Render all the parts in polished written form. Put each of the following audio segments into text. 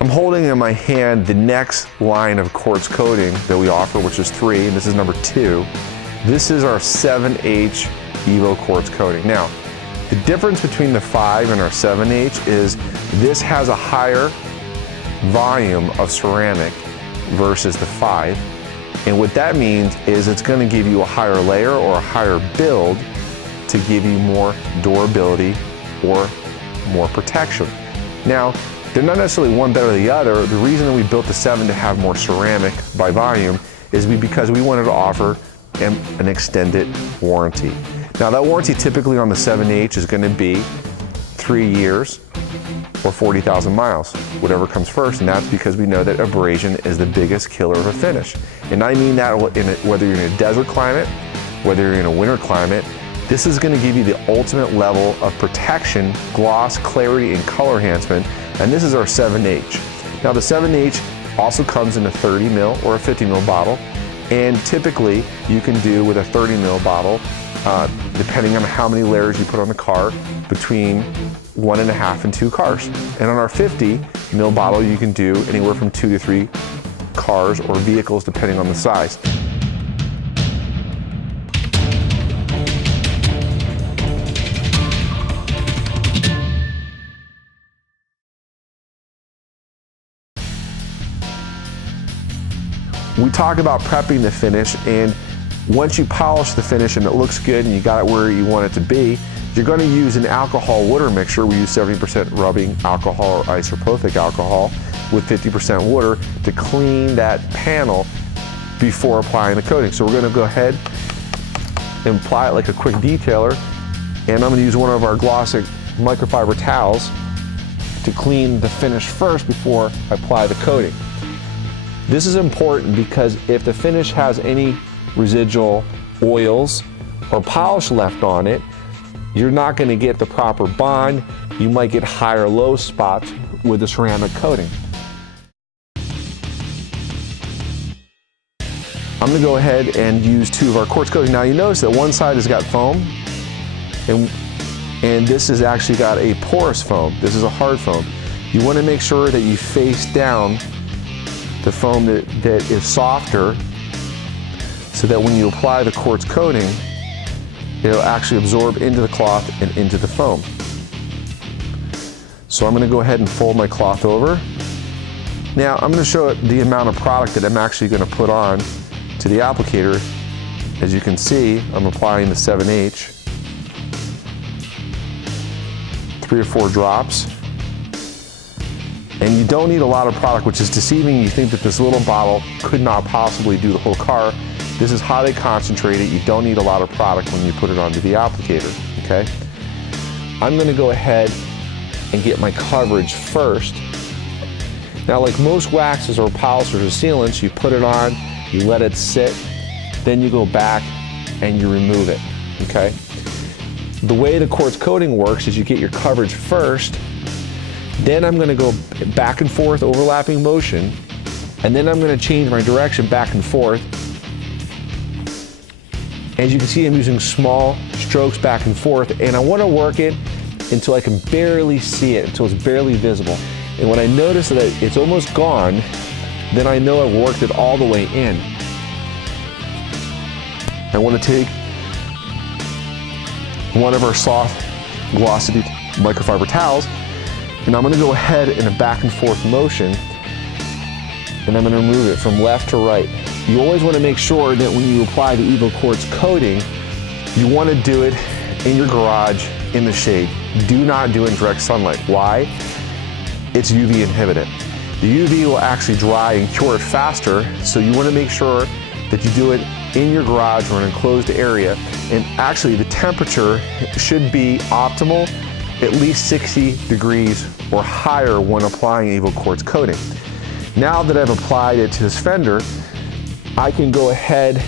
I'm holding in my hand the next line of quartz coating that we offer, which is 3, and this is number 2. This is our 7H Evo quartz coating. Now, the difference between the 5 and our 7H is this has a higher volume of ceramic versus the 5. And what that means is it's going to give you a higher layer or a higher build to give you more durability or more protection. Now, they're not necessarily one better than the other. The reason that we built the 7 to have more ceramic by volume is because we wanted to offer an extended warranty. Now, that warranty typically on the 7H is going to be 3 years or 40,000 miles, whatever comes first, and that's because we know that abrasion is the biggest killer of a finish. And I mean that whether you're in a desert climate, whether you're in a winter climate, this is going to give you the ultimate level of protection, gloss, clarity, and color enhancement, and this is our 7H. Now, the 7H also comes in a 30 ml or a 50 ml bottle, and typically you can do with a 30 ml bottle, depending on how many layers you put on the car, between 1.5 and 2 cars. And on our 50 ml bottle, you can do anywhere from 2 to 3 cars or vehicles, depending on the size. We talk about prepping the finish, and once you polish the finish and it looks good and you got it where you want it to be, you're going to use an alcohol water mixture. We use 70% rubbing alcohol or isopropyl alcohol with 50% water to clean that panel before applying the coating. So we're going to go ahead and apply it like a quick detailer, and I'm going to use one of our glossy microfiber towels to clean the finish first before I apply the coating. This is important because if the finish has any residual oils or polish left on it, you're not going to get the proper bond. You might get high or low spots with the ceramic coating. I'm going to go ahead and use 2 of our quartz coating. Now, you notice that one side has got foam, and this has actually got a porous foam. This is a hard foam. You want to make sure that you face down the foam that is softer, so that when you apply the quartz coating, it'll actually absorb into the cloth and into the foam. So I'm going to go ahead and fold my cloth over. Now I'm going to show the amount of product that I'm actually going to put on to the applicator. As you can see, I'm applying the 7H, 3 or 4 drops. And you don't need a lot of product, which is deceiving. You think that this little bottle could not possibly do the whole car. This is highly concentrated. You don't need a lot of product when you put it onto the applicator, okay? I'm gonna go ahead and get my coverage first. Now, like most waxes or polishers or sealants, you put it on, you let it sit, then you go back and you remove it, okay? The way the quartz coating works is you get your coverage first, then I'm going to go back and forth, overlapping motion, and then I'm going to change my direction back and forth. As you can see, I'm using small strokes back and forth, and I want to work it until I can barely see it, until it's barely visible. And when I notice that it's almost gone, then I know I've worked it all the way in. I want to take one of our soft, glossy microfiber towels, and I'm going to go ahead in a back and forth motion, and I'm going to move it from left to right. You always want to make sure that when you apply the Evo quartz coating, you want to do it in your garage in the shade. Do not do it in direct sunlight. Why? It's UV inhibited. The UV will actually dry and cure it faster, so you want to make sure that you do it in your garage or an enclosed area. And actually the temperature should be optimal, at least 60 degrees or higher when applying Evo quartz coating. Now that I've applied it to this fender, I can go ahead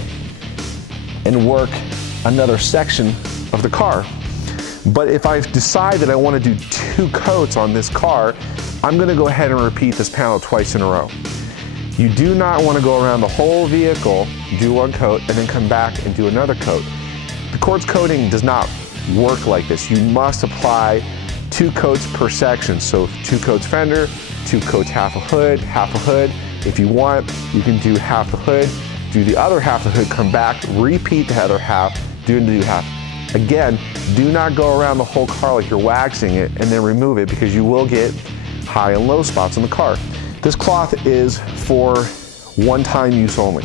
and work another section of the car. But if I decide that I want to do 2 coats on this car, I'm going to go ahead and repeat this panel twice in a row. You do not want to go around the whole vehicle, do 1 coat, and then come back and do another coat. The quartz coating does not work like this. You must apply 2 coats per section. So 2 coats fender, 2 coats, half a hood, half a hood. If you want, you can do half the hood, do the other half of the hood, come back, repeat the other half, do half. Again, do not go around the whole car like you're waxing it and then remove it, because you will get high and low spots in the car. This cloth is for one-time use only.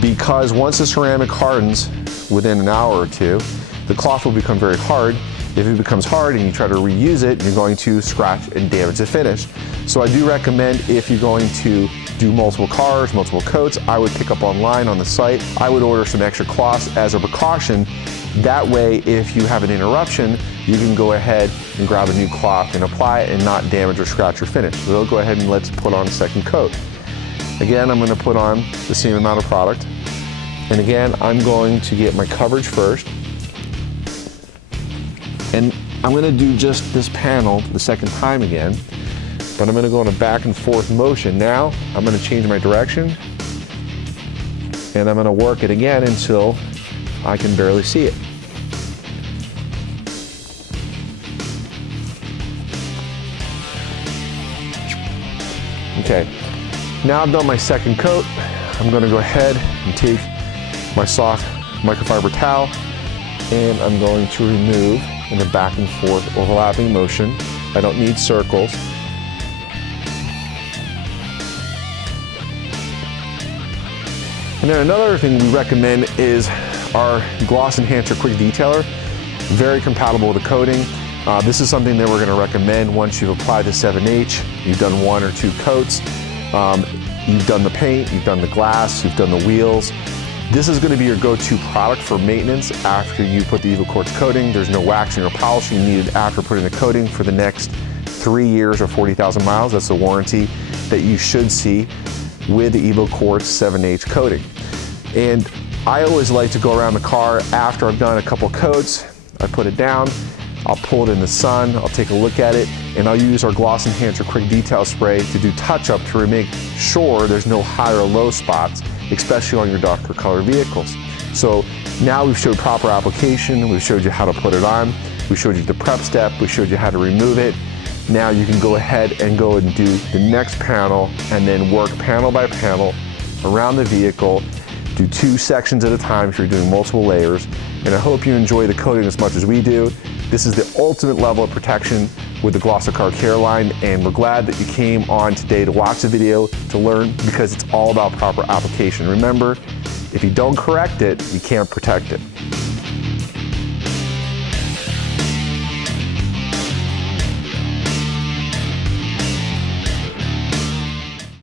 Because once the ceramic hardens within an hour or two, the cloth will become very hard. If it becomes hard and you try to reuse it, you're going to scratch and damage the finish. So I do recommend, if you're going to do multiple cars, multiple coats, I would pick up online on the site. I would order some extra cloths as a precaution. That way, if you have an interruption, you can go ahead and grab a new cloth and apply it and not damage or scratch your finish. So go ahead and let's put on a second coat. Again, I'm going to put on the same amount of product. And again, I'm going to get my coverage first. And I'm going to do just this panel the second time again, but I'm going to go in a back and forth motion. Now I'm going to change my direction, and I'm going to work it again until I can barely see it. Okay, now I've done my second coat. I'm going to go ahead and take my soft microfiber towel, and I'm going to remove in a back and forth overlapping motion. I don't need circles. And then another thing we recommend is our Gloss Enhancer Quick Detailer. Very compatible with the coating. This is something that we're going to recommend once you've applied the 7H, you've done 1 or 2 coats, you've done the paint, you've done the glass, you've done the wheels. This is going to be your go-to product for maintenance after you put the Evo Quartz coating. There's no waxing or polishing needed after putting the coating for the next 3 years or 40,000 miles. That's the warranty that you should see with the Evo Quartz 7H coating. And I always like to go around the car after I've done a couple coats. I put it down, I'll pull it in the sun, I'll take a look at it, and I'll use our Gloss Enhancer Quick Detail Spray to do touch-up to make sure there's no high or low spots, especially on your darker color vehicles. So now we've showed proper application, we've showed you how to put it on, we showed you the prep step, we showed you how to remove it. Now you can go ahead and go and do the next panel and then work panel by panel around the vehicle. Do 2 sections at a time if you're doing multiple layers. And I hope you enjoy the coating as much as we do. This is the ultimate level of protection with the Glossicar Care line, and we're glad that you came on today to watch the video to learn, because it's all about proper application. Remember, if you don't correct it, you can't protect it.